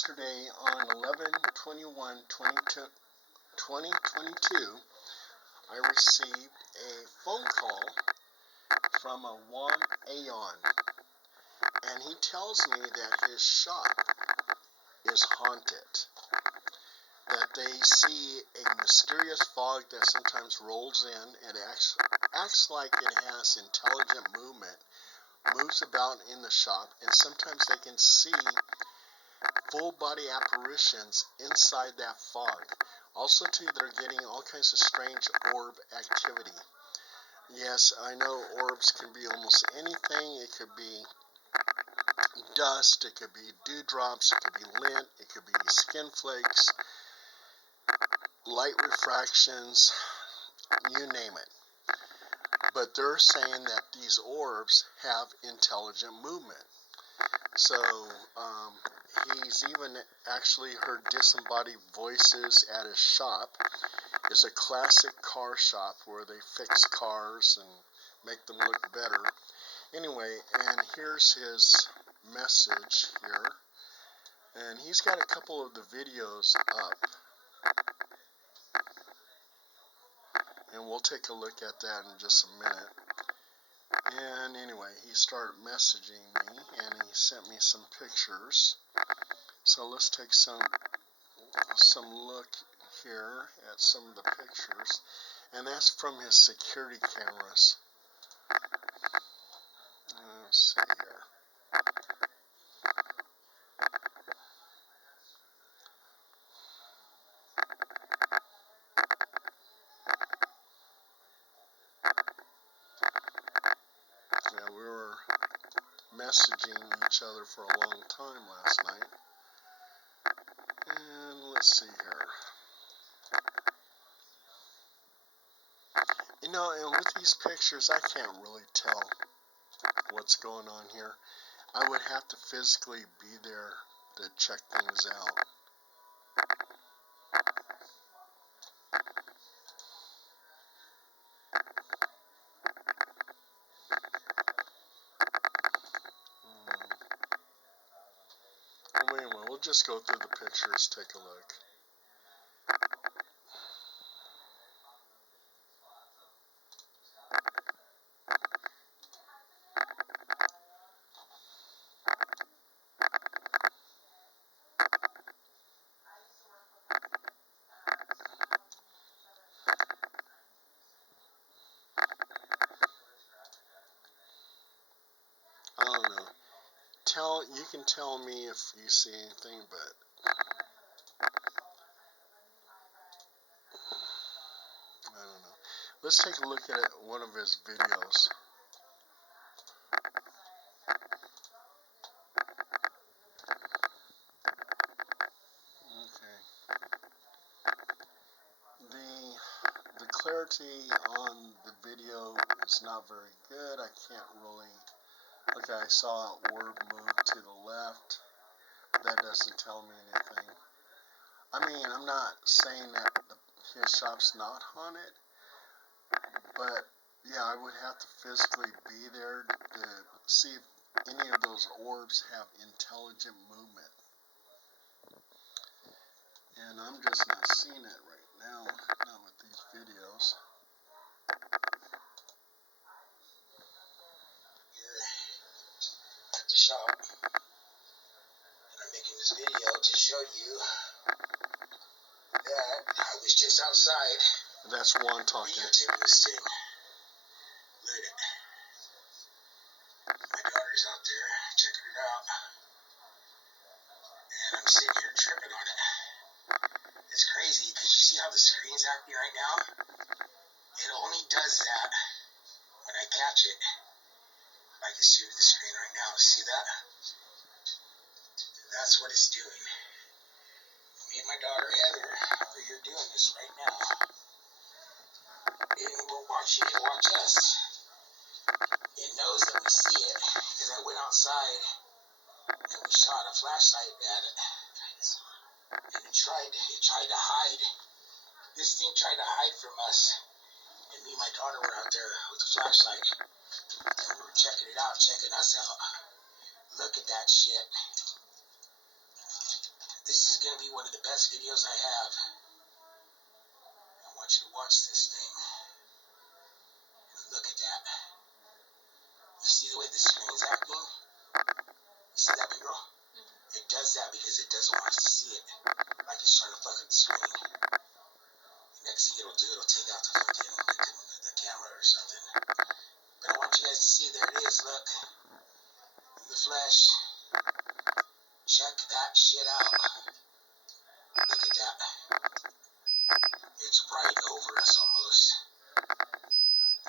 yesterday on 11/21/2022, I received a phone call from a Juan, and he tells me that his shop is haunted, that they see a mysterious fog that sometimes rolls in. It acts like it has intelligent movement, moves about in the shop, and sometimes they can see full body apparitions inside that fog. Also too, they're getting all kinds of strange orb activity. Yes, I know orbs can be almost anything. It could be dust, it could be dewdrops, it could be lint, it could be skin flakes, light refractions, you name it. But they're saying that these orbs have intelligent movement. So he's even actually heard disembodied voices at his shop. It's a classic car shop where they fix cars and make them look better. Anyway, and here's his message here. And he's got a couple of the videos up. And we'll take a look at that in just a minute. And anyway, he started messaging me and he sent me some pictures. So let's take some look here at some of the pictures. And that's from his security cameras. Let's see here. Yeah, we were messaging each other for a long time last night. And let's see here. You know, and with these pictures, I can't really tell what's going on here. I would have to physically be there to check things out. Well, anyway, we'll just go through the pictures, take a look. I don't know. You can tell me if you see anything, but I don't know. Let's take a look at one of his videos. Okay. The clarity on the video is not very good. I can't really. Okay, I saw an orb move to the left. That doesn't tell me anything. I mean, I'm not saying that his shop's not haunted, but yeah, I would have to physically be there to see if any of those orbs have intelligent movement. And I'm just not seeing it right now, not with these videos. Here at the shop, and I'm making this video to show you that I was just outside. That's Juan talking. Videotaping this thing. Look at it. My daughter's out there checking it out, and I'm sitting here tripping on it. It's crazy because you see how the screen's acting right now? It only does that when I catch it. I can see the screen right now. See that? That's what it's doing. Me and my daughter Heather are here doing this right now. And we're watching it watch us. It knows that we see it because I went outside and we shot a flashlight at it. And it tried to hide. This thing tried to hide from us. And me and my daughter were out there with the flashlight. And we were checking it out, checking us out. Look at that shit. This is going to be one of the best videos I have. I want you to watch this thing. Look at that. You see the way the screen's acting? You see that, big girl? It does that because it doesn't want us to see it. Like it's trying to fuck up the screen. The next thing it'll do, it'll take out the camera or something. But I want you guys to see, there it is, look. In the flesh. Check that shit out. Look at that. It's right over us almost.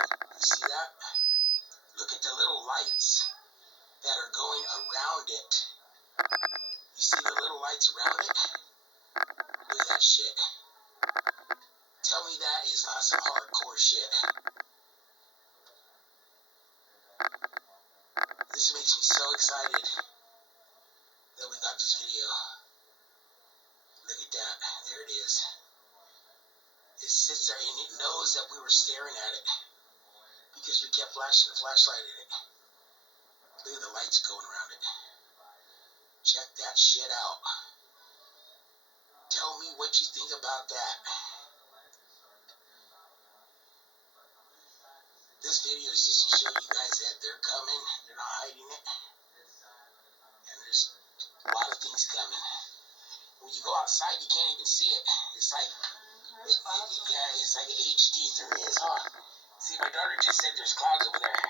You see that? Look at the little lights that are going around it. You see the little lights around it? Look at that shit. Tell me that is not some hardcore shit. This makes me so excited that we got this video. Look at that. There it is. It sits there and it knows that we were staring at it because we kept flashing the flashlight at it. Look at the lights going around it. Check that shit out. Tell me what you think about that. This video is just to show you guys that they're coming. They're not hiding it. And there's a lot of things coming. When you go outside, you can't even see it. It's like, it's like an HD. There is, huh? See, my daughter just said there's clouds over there.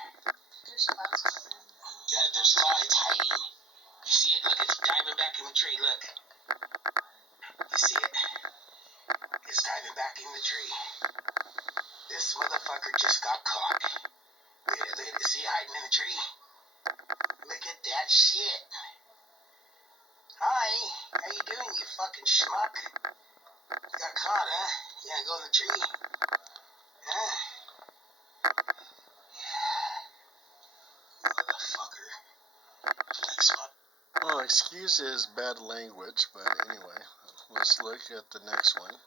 There's clouds over there. Yeah, there's clouds. It's hiding. You see it? Look, it's diving back in the tree. Look. You see it? It's diving back in the tree. This motherfucker just got caught. Look at it. See it hiding in the tree? Look at that shit. Hi. How you doing, you fucking schmuck? You got caught, huh? You gonna go in the tree? Huh? Motherfucker. Well, excuse his bad language, but anyway, let's look at the next one.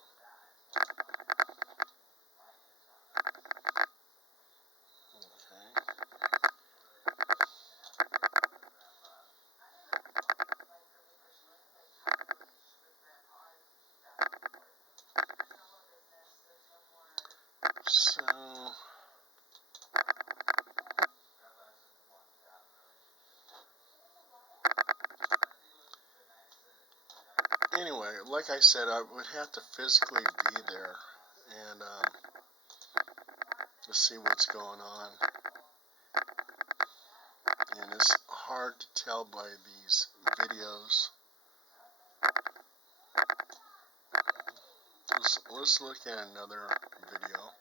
So, anyway, like I said, I would have to physically be there and to see what's going on. And it's hard to tell by these videos. Let's look at another video.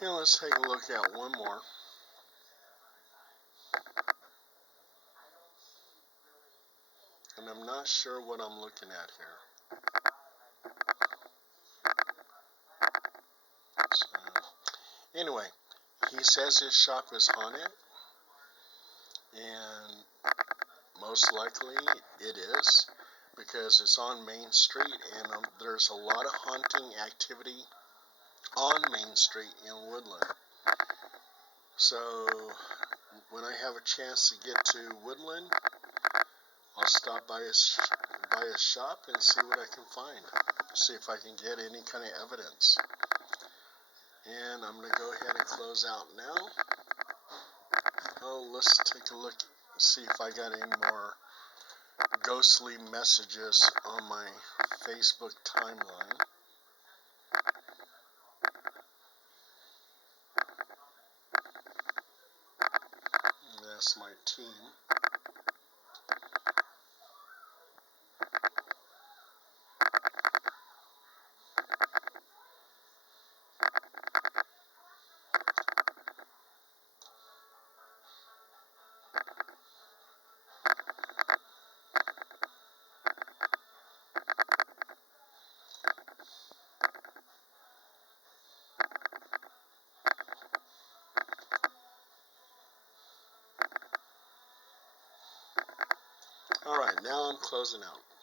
And let's take a look at one more. And I'm not sure what I'm looking at here. So, anyway, he says his shop is haunted. And most likely it is, because it's on Main Street and there's a lot of haunting activity on Main Street in Woodland. So when I have a chance to get to Woodland, I'll stop by his shop and see what I can find. See if I can get any kind of evidence. And I'm going to go ahead and close out now. Oh, let's take a look, see if I got any more ghostly messages on my Facebook timeline. That's my team. Alright, now I'm closing out.